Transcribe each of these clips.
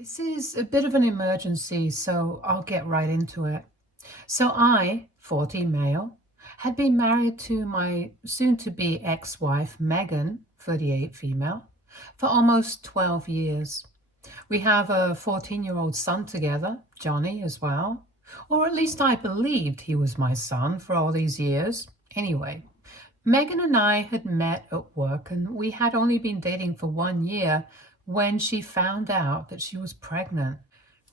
This is a bit of an emergency, so I'll get right into it. So I, 40 male, had been married to my soon-to-be ex-wife, Megan, 38 female, for almost 12 years. We have a 14-year-old son together, Johnny, as well. Or at least I believed he was my son for all these years. Anyway, Megan and I had met at work, and we had only been dating for 1 year when she found out that she was pregnant.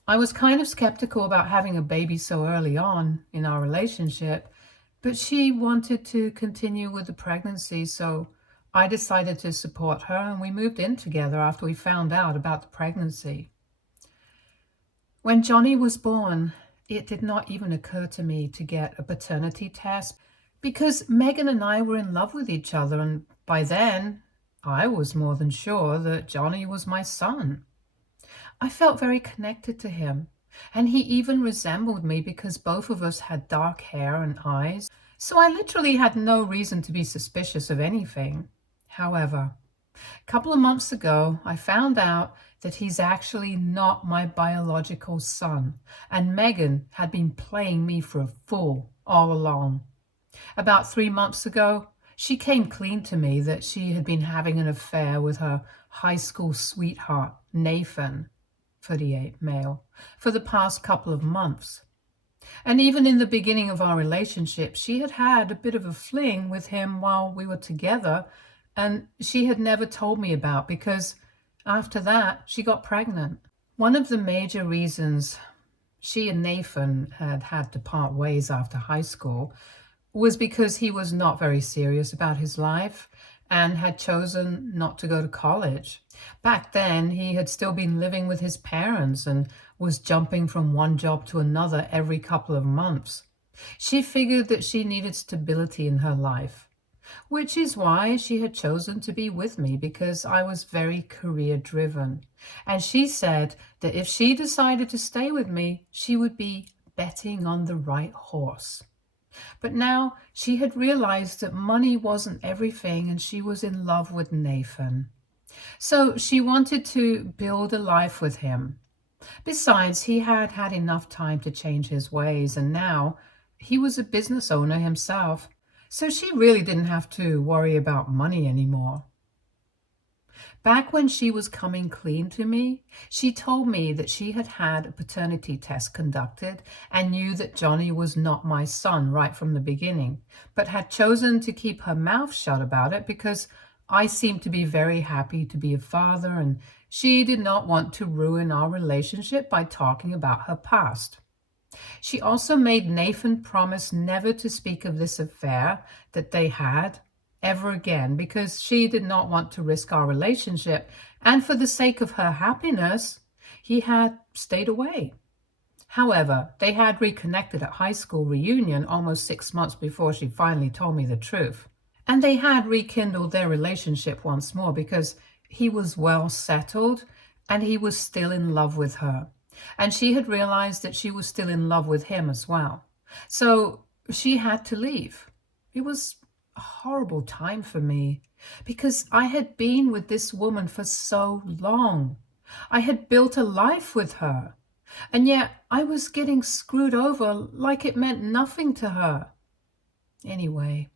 I was kind of skeptical about having a baby so early on in our relationship, but she wanted to continue with the pregnancy, so I decided to support her and we moved in together after we found out about the pregnancy. When Johnny was born, it did not even occur to me to get a paternity test because Megan and I were in love with each other, and by then I was more than sure that Johnny was my son. I felt very connected to him, and he even resembled me because both of us had dark hair and eyes, so I literally had no reason to be suspicious of anything. However, a couple of months ago, I found out that he's actually not my biological son, and Megan had been playing me for a fool all along. About 3 months ago, she came clean to me that she had been having an affair with her high school sweetheart, Nathan, 38 male, for the past couple of months. And even in the beginning of our relationship, she had had a bit of a fling with him while we were together, and she had never told me about because after that, she got pregnant. One of the major reasons she and Nathan had had to part ways after high school was because he was not very serious about his life and had chosen not to go to college. Back then, he had still been living with his parents and was jumping from one job to another every couple of months. She figured that she needed stability in her life, which is why she had chosen to be with me, because I was very career driven. And she said that if she decided to stay with me, she would be betting on the right horse. But now she had realized that money wasn't everything, and she was in love with Nathan. So she wanted to build a life with him. Besides, he had had enough time to change his ways, and now he was a business owner himself. So she really didn't have to worry about money anymore. Back when she was coming clean to me, she told me that she had had a paternity test conducted and knew that Johnny was not my son right from the beginning, but had chosen to keep her mouth shut about it because I seemed to be very happy to be a father, and she did not want to ruin our relationship by talking about her past. She also made Nathan promise never to speak of this affair that they had ever again because she did not want to risk our relationship, and for the sake of her happiness, he had stayed away. However, they had reconnected at high school reunion almost 6 months before she finally told me the truth. And they had rekindled their relationship once more because he was well settled and he was still in love with her. And she had realized that she was still in love with him as well. So she had to leave. It was a horrible time for me because I had been with this woman for so long. I had built a life with her, and yet I was getting screwed over like it meant nothing to her. Anyway,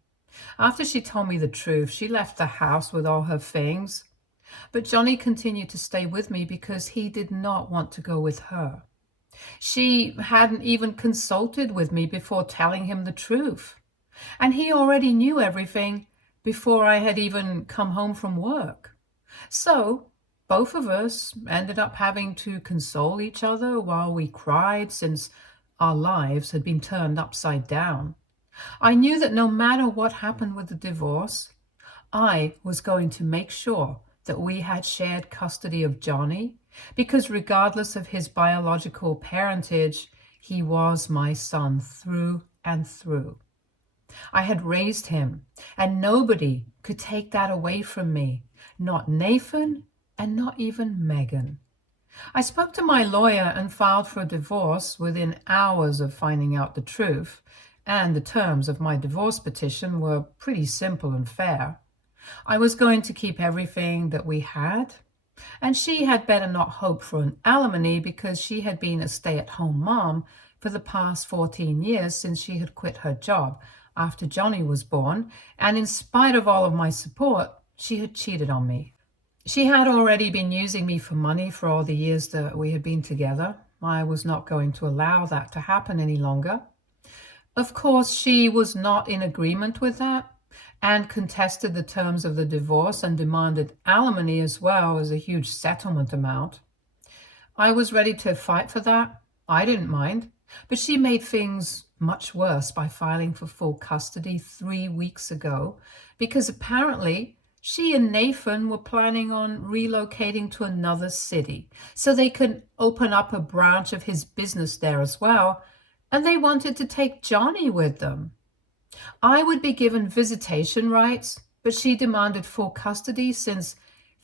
after she told me the truth, she left the house with all her things. But Johnny continued to stay with me because he did not want to go with her. She hadn't even consulted with me before telling him the truth. And he already knew everything before I had even come home from work. So both of us ended up having to console each other while we cried since our lives had been turned upside down. I knew that no matter what happened with the divorce, I was going to make sure that we had shared custody of Johnny, because regardless of his biological parentage, he was my son through and through. I had raised him, and nobody could take that away from me, not Nathan and not even Megan. I spoke to my lawyer and filed for a divorce within hours of finding out the truth, and the terms of my divorce petition were pretty simple and fair. I was going to keep everything that we had, And she had better not hope for an alimony because she had been a stay-at-home mom for the past 14 years since she had quit her job after Johnny was born, and in spite of all of my support, she had cheated on me. She had already been using me for money for all the years that we had been together. I was not going to allow that to happen any longer. Of course, she was not in agreement with that and contested the terms of the divorce and demanded alimony as well as a huge settlement amount. I was ready to fight for that. I didn't mind. But she made things much worse by filing for full custody 3 weeks ago because apparently she and Nathan were planning on relocating to another city so they could open up a branch of his business there as well, and they wanted to take Johnny with them. I would be given visitation rights, but she demanded full custody since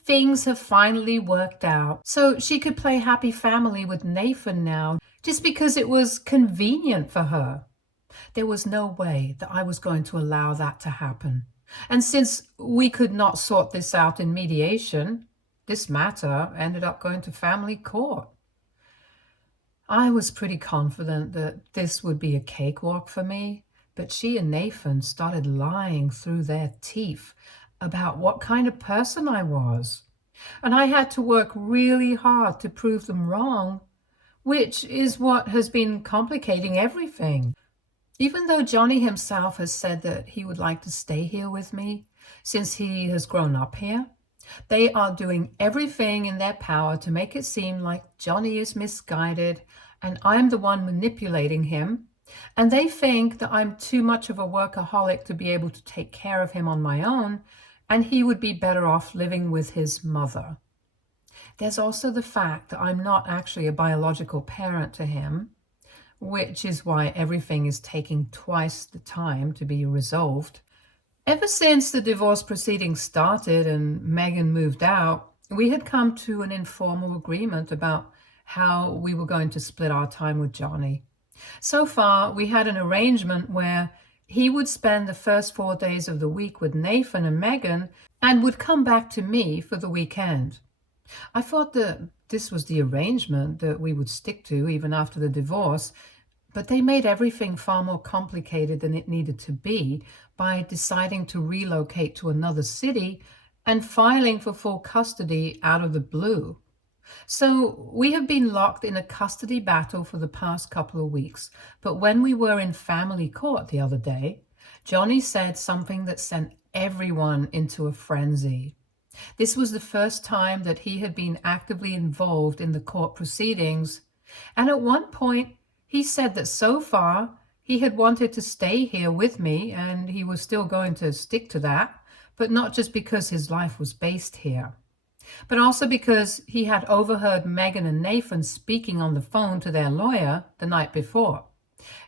things have finally worked out. So she could play happy family with Nathan now just because it was convenient for her. There was no way that I was going to allow that to happen. And since we could not sort this out in mediation, this matter ended up going to family court. I was pretty confident that this would be a cakewalk for me, but she and Nathan started lying through their teeth about what kind of person I was. And I had to work really hard to prove them wrong, which is what has been complicating everything. Even though Johnny himself has said that he would like to stay here with me since he has grown up here, they are doing everything in their power to make it seem like Johnny is misguided and I'm the one manipulating him. And they think that I'm too much of a workaholic to be able to take care of him on my own, and he would be better off living with his mother. There's also the fact that I'm not actually a biological parent to him, which is why everything is taking twice the time to be resolved. Ever since the divorce proceedings started and Megan moved out, we had come to an informal agreement about how we were going to split our time with Johnny. So far, we had an arrangement where he would spend the first 4 days of the week with Nathan and Megan and would come back to me for the weekend. I thought that this was the arrangement that we would stick to even after the divorce, but they made everything far more complicated than it needed to be by deciding to relocate to another city and filing for full custody out of the blue. So we have been locked in a custody battle for the past couple of weeks, but when we were in family court the other day, Johnny said something that sent everyone into a frenzy. This was the first time that he had been actively involved in the court proceedings, and at one point he said that so far he had wanted to stay here with me and he was still going to stick to that, but not just because his life was based here, but also because he had overheard Megan and Nathan speaking on the phone to their lawyer the night before,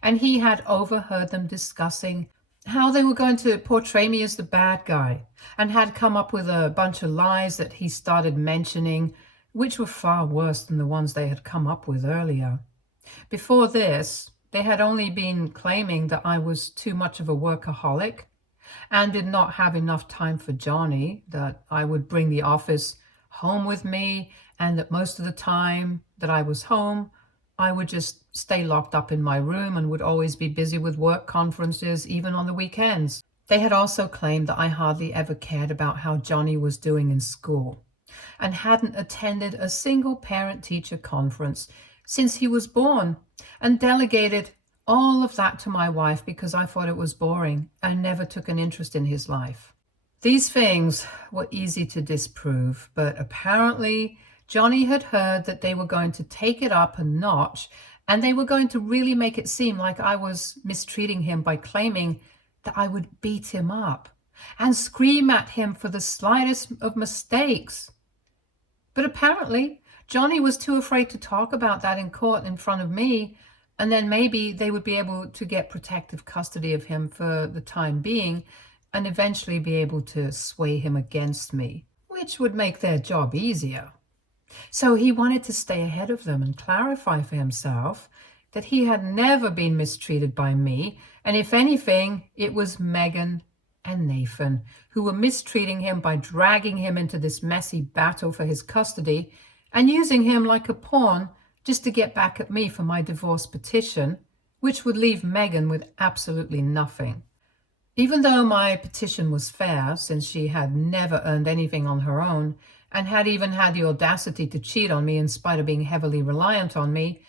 and he had overheard them discussing how they were going to portray me as the bad guy, and had come up with a bunch of lies that he started mentioning, which were far worse than the ones they had come up with earlier. Before this, they had only been claiming that I was too much of a workaholic and did not have enough time for Johnny, that I would bring the office home with me, and that most of the time that I was home, I would just stay locked up in my room and would always be busy with work conferences, even on the weekends. They had also claimed that I hardly ever cared about how Johnny was doing in school and hadn't attended a single parent-teacher conference since he was born, and delegated all of that to my wife because I thought it was boring and never took an interest in his life. These things were easy to disprove, but apparently Johnny had heard that they were going to take it up a notch, and they were going to really make it seem like I was mistreating him by claiming that I would beat him up and scream at him for the slightest of mistakes. But apparently Johnny was too afraid to talk about that in court in front of me, and then maybe they would be able to get protective custody of him for the time being and eventually be able to sway him against me, which would make their job easier. So he wanted to stay ahead of them and clarify for himself that he had never been mistreated by me, and if anything, it was Megan and Nathan, who were mistreating him by dragging him into this messy battle for his custody and using him like a pawn just to get back at me for my divorce petition, which would leave Megan with absolutely nothing. Even though my petition was fair, since she had never earned anything on her own and had even had the audacity to cheat on me in spite of being heavily reliant on me,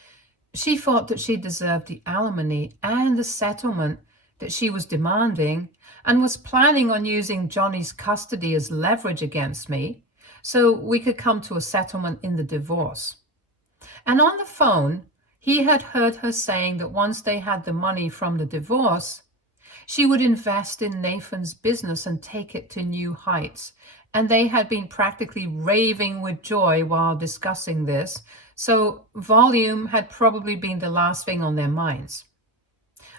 she thought that she deserved the alimony and the settlement that she was demanding and was planning on using Johnny's custody as leverage against me so we could come to a settlement in the divorce. And on the phone, he had heard her saying that once they had the money from the divorce, she would invest in Nathan's business and take it to new heights. And they had been practically raving with joy while discussing this, so volume had probably been the last thing on their minds.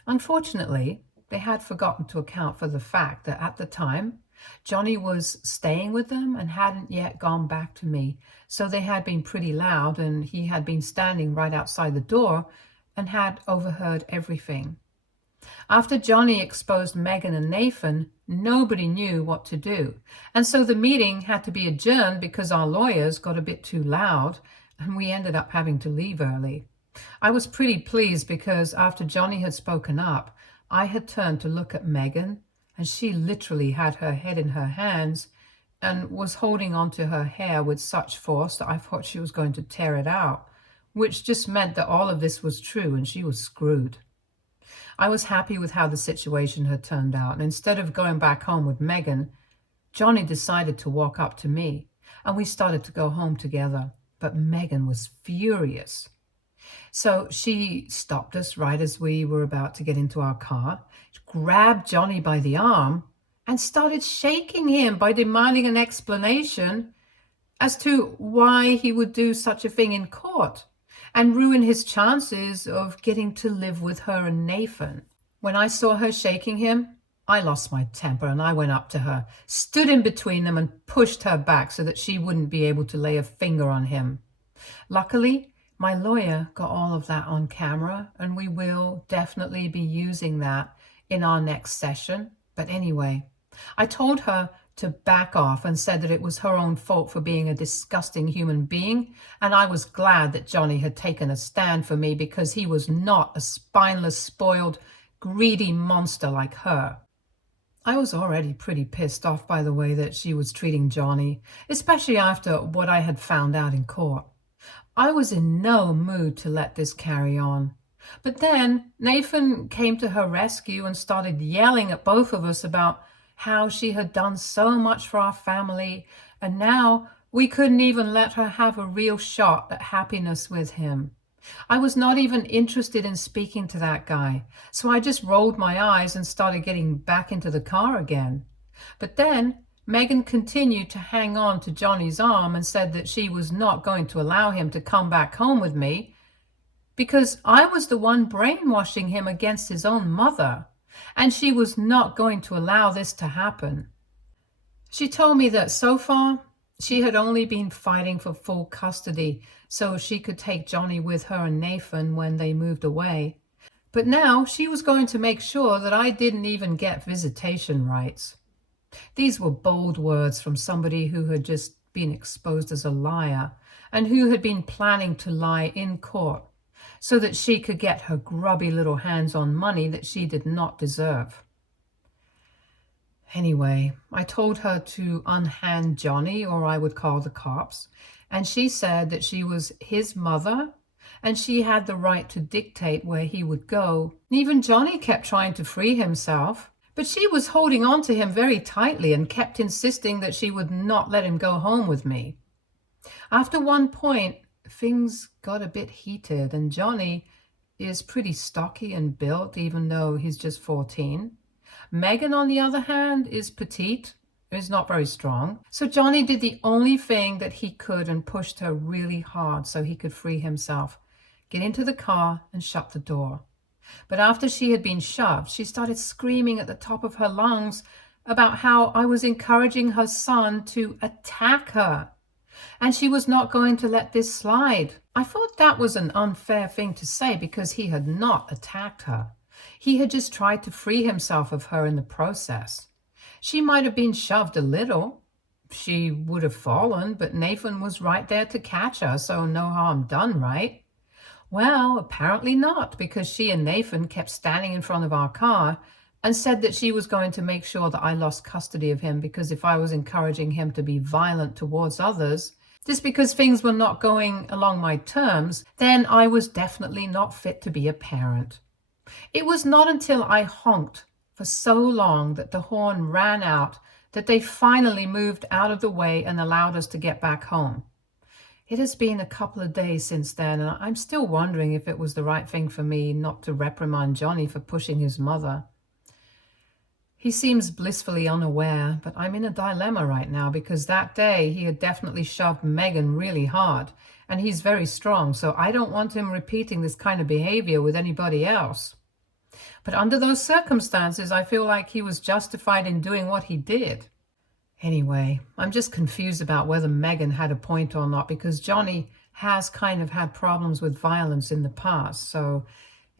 Unfortunately, they had forgotten to account for the fact that at the time, Johnny was staying with them and hadn't yet gone back to me, so they had been pretty loud and he had been standing right outside the door and had overheard everything. After Johnny exposed Megan and Nathan, nobody knew what to do, and so the meeting had to be adjourned because our lawyers got a bit too loud and we ended up having to leave early. I was pretty pleased because after Johnny had spoken up, I had turned to look at Megan and she literally had her head in her hands and was holding onto her hair with such force that I thought she was going to tear it out, which just meant that all of this was true and she was screwed. I was happy with how the situation had turned out, and instead of going back home with Megan, Johnny decided to walk up to me, and we started to go home together, but Megan was furious. So she stopped us right as we were about to get into our car, grabbed Johnny by the arm, and started shaking him by demanding an explanation as to why he would do such a thing in court and ruin his chances of getting to live with her and Nathan. When I saw her shaking him, I lost my temper and I went up to her, stood in between them and pushed her back so that she wouldn't be able to lay a finger on him. Luckily, my lawyer got all of that on camera and we will definitely be using that in our next session. But anyway, I told her to back off and said that it was her own fault for being a disgusting human being, and I was glad that Johnny had taken a stand for me because he was not a spineless, spoiled, greedy monster like her. I was already pretty pissed off by the way that she was treating Johnny, especially after what I had found out in court. I was in no mood to let this carry on. But then Nathan came to her rescue and started yelling at both of us about how she had done so much for our family, and now we couldn't even let her have a real shot at happiness with him. I was not even interested in speaking to that guy, so I just rolled my eyes and started getting back into the car again. But then Megan continued to hang on to Johnny's arm and said that she was not going to allow him to come back home with me because I was the one brainwashing him against his own mother, and she was not going to allow this to happen. She told me that so far, she had only been fighting for full custody so she could take Johnny with her and Nathan when they moved away. But now she was going to make sure that I didn't even get visitation rights. These were bold words from somebody who had just been exposed as a liar and who had been planning to lie in court so that she could get her grubby little hands on money that she did not deserve. Anyway, I told her to unhand Johnny or I would call the cops, and she said that she was his mother and she had the right to dictate where he would go. Even Johnny kept trying to free himself, but she was holding on to him very tightly and kept insisting that she would not let him go home with me. After one point, things got a bit heated, and Johnny is pretty stocky and built, even though he's just 14. Megan, on the other hand, is petite, is not very strong. So Johnny did the only thing that he could and pushed her really hard so he could free himself, get into the car and shut the door. But after she had been shoved, she started screaming at the top of her lungs about how I was encouraging her son to attack her, and she was not going to let this slide. I thought that was an unfair thing to say because he had not attacked her. He had just tried to free himself of her in the process. She might have been shoved a little. She would have fallen, but Nathan was right there to catch her, so no harm done, right? Well, apparently not, because she and Nathan kept standing in front of our car and said that she was going to make sure that I lost custody of him because if I was encouraging him to be violent towards others, just because things were not going along my terms, then I was definitely not fit to be a parent. It was not until I honked for so long that the horn ran out that they finally moved out of the way and allowed us to get back home. It has been a couple of days since then, and I'm still wondering if it was the right thing for me not to reprimand Johnny for pushing his mother. He seems blissfully unaware, but I'm in a dilemma right now because that day he had definitely shoved Megan really hard, and he's very strong, so I don't want him repeating this kind of behavior with anybody else. But under those circumstances, I feel like he was justified in doing what he did. Anyway, I'm just confused about whether Megan had a point or not because Johnny has kind of had problems with violence in the past, so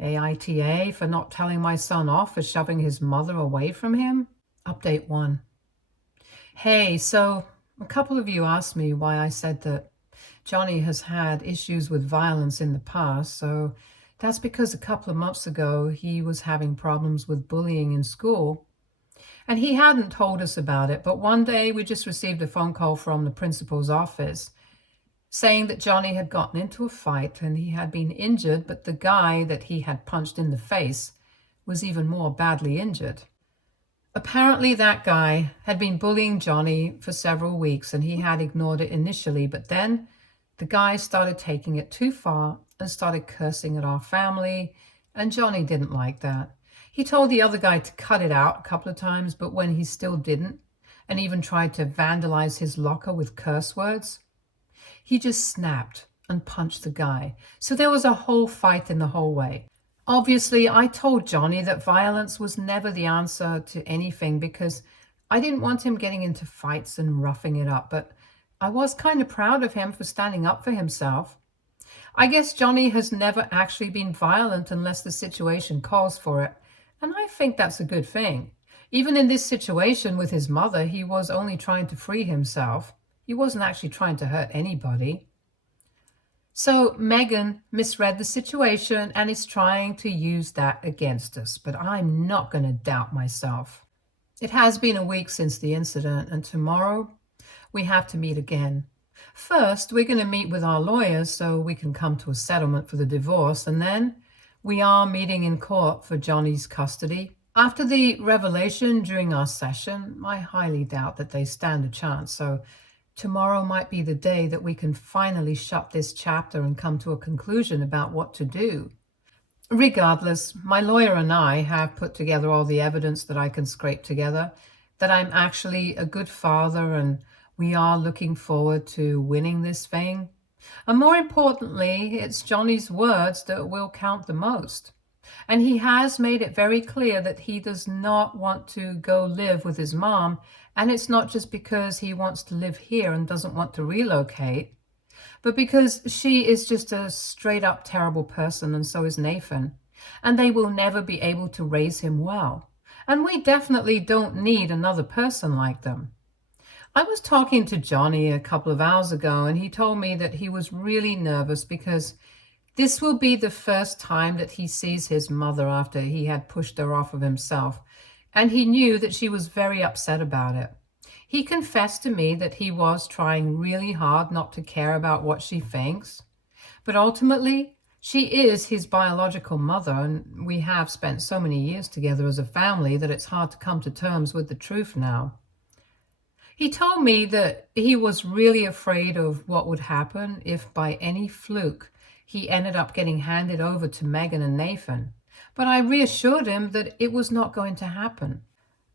AITA for not telling my son off for shoving his mother away from him? Update 1. Hey, so a couple of you asked me why I said that Johnny has had issues with violence in the past, so that's because a couple of months ago he was having problems with bullying in school. And he hadn't told us about it, but one day we just received a phone call from the principal's office saying that Johnny had gotten into a fight and he had been injured, but the guy that he had punched in the face was even more badly injured. Apparently that guy had been bullying Johnny for several weeks and he had ignored it initially, but then the guy started taking it too far and started cursing at our family, and Johnny didn't like that. He told the other guy to cut it out a couple of times, but when he still didn't, and even tried to vandalize his locker with curse words, he just snapped and punched the guy. So there was a whole fight in the hallway. Obviously, I told Johnny that violence was never the answer to anything because I didn't want him getting into fights and roughing it up, but I was kind of proud of him for standing up for himself. I guess Johnny has never actually been violent unless the situation calls for it, and I think that's a good thing. Even in this situation with his mother, he was only trying to free himself. He wasn't actually trying to hurt anybody. So Megan misread the situation and is trying to use that against us, but I'm not going to doubt myself. It has been a week since the incident, and tomorrow we have to meet again. First, we're going to meet with our lawyers so we can come to a settlement for the divorce, and then we are meeting in court for Johnny's custody. After the revelation during our session, I highly doubt that they stand a chance, so tomorrow might be the day that we can finally shut this chapter and come to a conclusion about what to do. Regardless, my lawyer and I have put together all the evidence that I can scrape together, that I'm actually a good father and we are looking forward to winning this thing. And more importantly, it's Johnny's words that will count the most. And he has made it very clear that he does not want to go live with his mom. And it's not just because he wants to live here and doesn't want to relocate, but because she is just a straight up terrible person, and so is Nathan. And they will never be able to raise him well. And we definitely don't need another person like them. I was talking to Johnny a couple of hours ago, and he told me that he was really nervous because this will be the first time that he sees his mother after he had pushed her off of himself, and he knew that she was very upset about it. He confessed to me that he was trying really hard not to care about what she thinks, but ultimately, she is his biological mother, and we have spent so many years together as a family that it's hard to come to terms with the truth now. He told me that he was really afraid of what would happen if by any fluke he ended up getting handed over to Megan and Nathan, but I reassured him that it was not going to happen.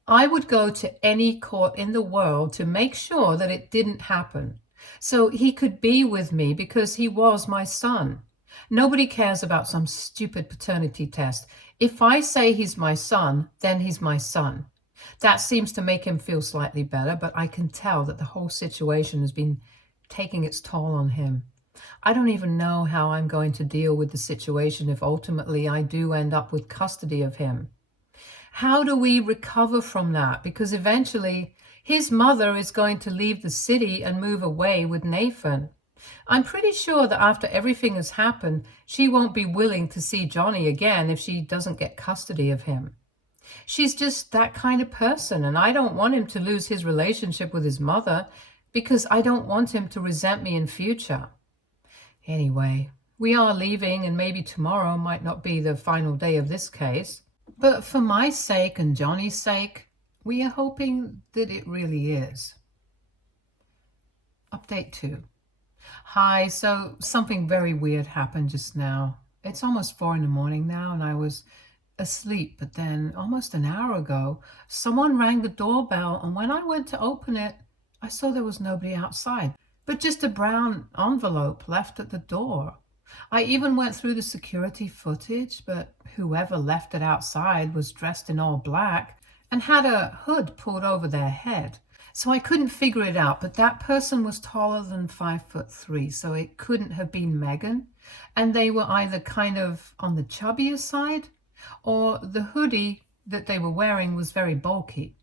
I would go to any court in the world to make sure that it didn't happen, so he could be with me because he was my son. Nobody cares about some stupid paternity test. If I say he's my son, then he's my son. That seems to make him feel slightly better, but I can tell that the whole situation has been taking its toll on him. I don't even know how I'm going to deal with the situation if ultimately I do end up with custody of him. How do we recover from that? Because eventually his mother is going to leave the city and move away with Nathan. I'm pretty sure that after everything has happened, she won't be willing to see Johnny again if she doesn't get custody of him. She's just that kind of person, and I don't want him to lose his relationship with his mother because I don't want him to resent me in future. Anyway, we are leaving, and maybe tomorrow might not be the final day of this case. But for my sake and Johnny's sake, we are hoping that it really is. Update 2. Hi, so something very weird happened just now. It's almost 4 in the morning now, and I was asleep, but then almost an hour ago, someone rang the doorbell, and when I went to open it, I saw there was nobody outside, but just a brown envelope left at the door. I even went through the security footage, but whoever left it outside was dressed in all black and had a hood pulled over their head. So I couldn't figure it out, but that person was taller than 5'3", so it couldn't have been Megan. And they were either kind of on the chubbier side, or the hoodie that they were wearing was very bulky.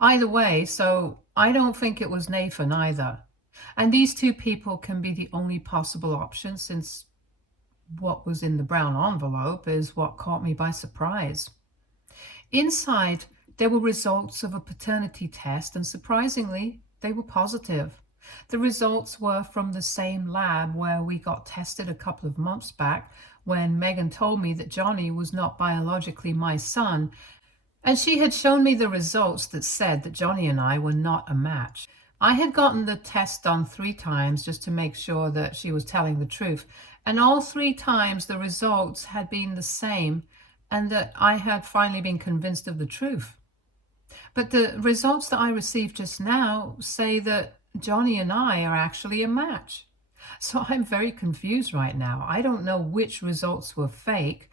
Either way, so I don't think it was Nathan either. And these two people can be the only possible option, since what was in the brown envelope is what caught me by surprise. Inside, there were results of a paternity test, and surprisingly, they were positive. The results were from the same lab where we got tested a couple of months back when Megan told me that Johnny was not biologically my son, and she had shown me the results that said that Johnny and I were not a match. I had gotten the test done 3 times just to make sure that she was telling the truth, and all 3 times the results had been the same and that I had finally been convinced of the truth. But the results that I received just now say that Johnny and I are actually a match. So I'm very confused right now. I don't know which results were fake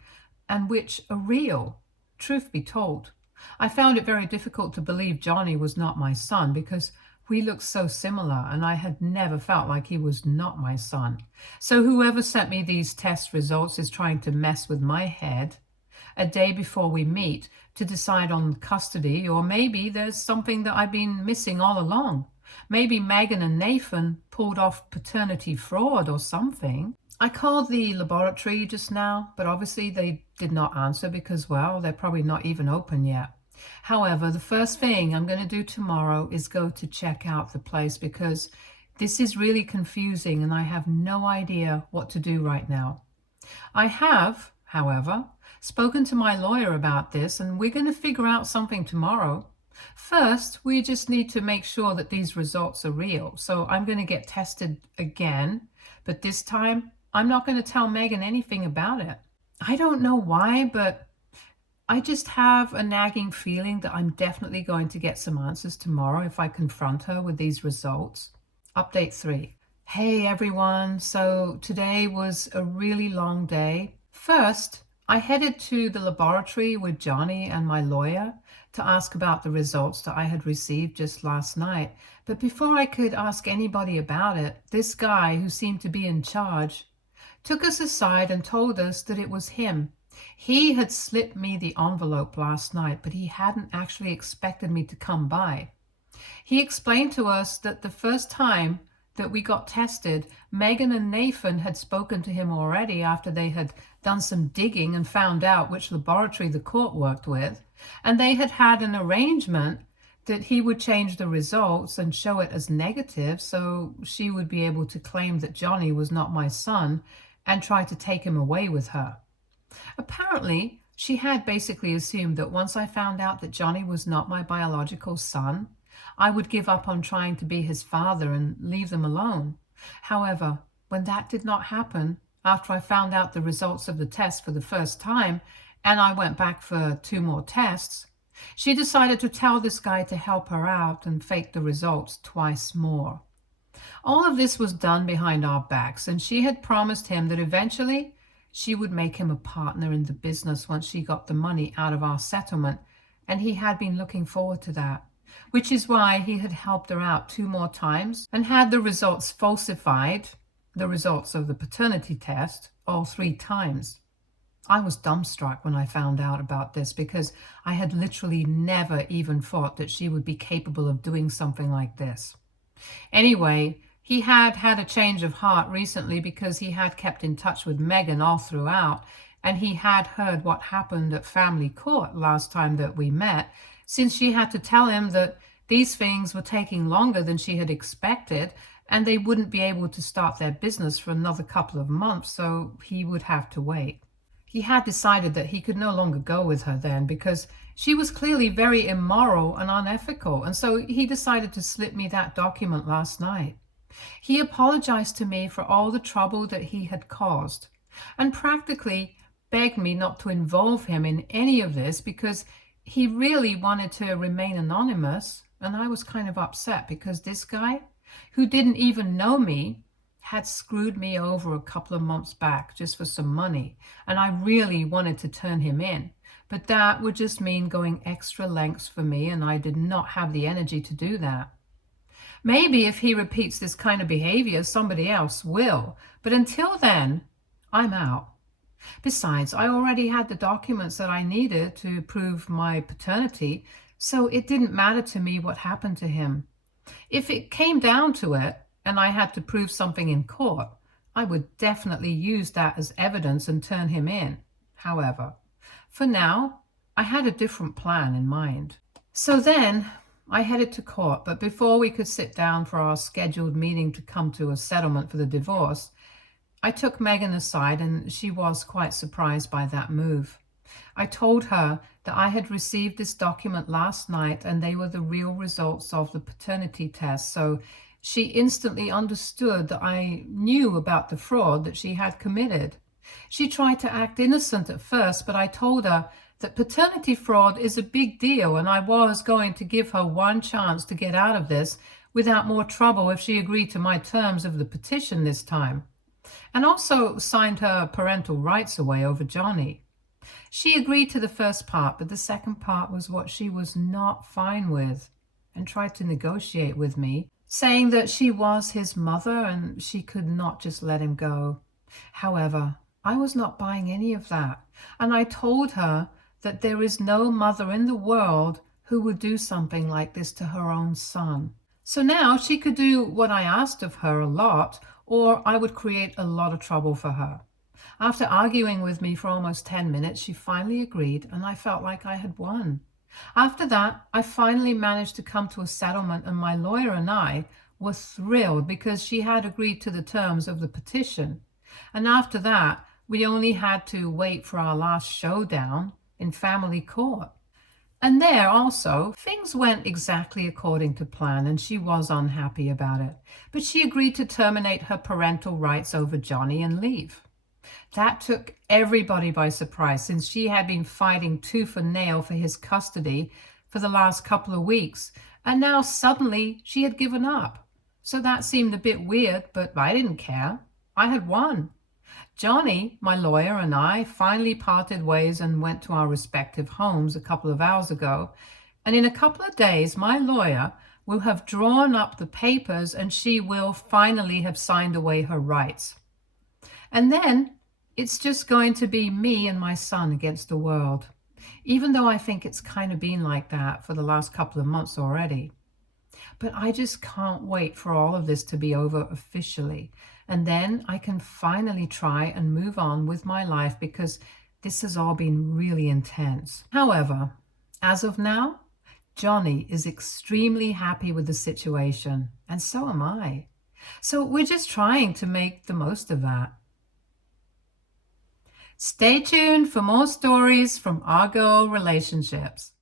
and which are real. Truth be told, I found it very difficult to believe Johnny was not my son because we looked so similar, and I had never felt like he was not my son. So whoever sent me these test results is trying to mess with my head a day before we meet to decide on custody, or maybe there's something that I've been missing all along. Maybe Megan and Nathan pulled off paternity fraud or something. I called the laboratory just now, but obviously they did not answer because, well, they're probably not even open yet. However, the first thing I'm going to do tomorrow is go to check out the place because this is really confusing and I have no idea what to do right now. I have, however, spoken to my lawyer about this, and we're going to figure out something tomorrow. First, we just need to make sure that these results are real. So I'm going to get tested again, but this time I'm not going to tell Megan anything about it. I don't know why, but I just have a nagging feeling that I'm definitely going to get some answers tomorrow if I confront her with these results. Update 3. Hey everyone, so today was a really long day. First, I headed to the laboratory with Johnny and my lawyer to ask about the results that I had received just last night. But before I could ask anybody about it, this guy who seemed to be in charge took us aside and told us that it was him. He had slipped me the envelope last night, but he hadn't actually expected me to come by. He explained to us that the first time that we got tested, Megan and Nathan had spoken to him already after they had done some digging and found out which laboratory the court worked with, and they had had an arrangement that he would change the results and show it as negative so she would be able to claim that Johnny was not my son and try to take him away with her. Apparently, she had basically assumed that once I found out that Johnny was not my biological son, I would give up on trying to be his father and leave them alone. However, when that did not happen, after I found out the results of the test for the first time, and I went back for 2 more tests, she decided to tell this guy to help her out and fake the results twice more. All of this was done behind our backs, and she had promised him that eventually she would make him a partner in the business once she got the money out of our settlement, and he had been looking forward to that, which is why he had helped her out 2 more times and had the results falsified, the results of the paternity test, all 3 times. I was dumbstruck when I found out about this because I had literally never even thought that she would be capable of doing something like this. Anyway, he had had a change of heart recently because he had kept in touch with Megan all throughout, and he had heard what happened at family court last time that we met, since she had to tell him that these things were taking longer than she had expected, and they wouldn't be able to start their business for another couple of months, so he would have to wait. He had decided that he could no longer go with her then because she was clearly very immoral and unethical, and so he decided to slip me that document last night. He apologized to me for all the trouble that he had caused and practically begged me not to involve him in any of this because he really wanted to remain anonymous, and I was kind of upset because this guy, who didn't even know me, had screwed me over a couple of months back just for some money, and I really wanted to turn him in. But that would just mean going extra lengths for me, and I did not have the energy to do that. Maybe if he repeats this kind of behavior, somebody else will, but until then, I'm out. Besides, I already had the documents that I needed to prove my paternity, so it didn't matter to me what happened to him. If it came down to it, and I had to prove something in court, I would definitely use that as evidence and turn him in. However, for now, I had a different plan in mind. So then I headed to court, but before we could sit down for our scheduled meeting to come to a settlement for the divorce, I took Megan aside, and she was quite surprised by that move. I told her that I had received this document last night and they were the real results of the paternity test, so she instantly understood that I knew about the fraud that she had committed. She tried to act innocent at first, but I told her that paternity fraud is a big deal and I was going to give her one chance to get out of this without more trouble if she agreed to my terms of the petition this time, and also signed her parental rights away over Johnny. She agreed to the first part, but the second part was what she was not fine with, and tried to negotiate with me, saying that she was his mother and she could not just let him go. However, I was not buying any of that, and I told her that there is no mother in the world who would do something like this to her own son. So now she could do what I asked of her a lot, or I would create a lot of trouble for her. After arguing with me for almost 10 minutes, she finally agreed, and I felt like I had won. After that, I finally managed to come to a settlement, and my lawyer and I were thrilled because she had agreed to the terms of the petition. And after that, we only had to wait for our last showdown in family court. And there also, things went exactly according to plan, and she was unhappy about it. But she agreed to terminate her parental rights over Johnny and leave. That took everybody by surprise, since she had been fighting tooth and nail for his custody for the last couple of weeks, and now suddenly she had given up. So that seemed a bit weird, but I didn't care. I had won. Johnny, my lawyer, and I finally parted ways and went to our respective homes a couple of hours ago, and in a couple of days my lawyer will have drawn up the papers and she will finally have signed away her rights. And then it's just going to be me and my son against the world, even though I think it's kind of been like that for the last couple of months already. But I just can't wait for all of this to be over officially, and then I can finally try and move on with my life because this has all been really intense. However, as of now, Johnny is extremely happy with the situation, and so am I. So we're just trying to make the most of that. Stay tuned for more stories from our girl relationships.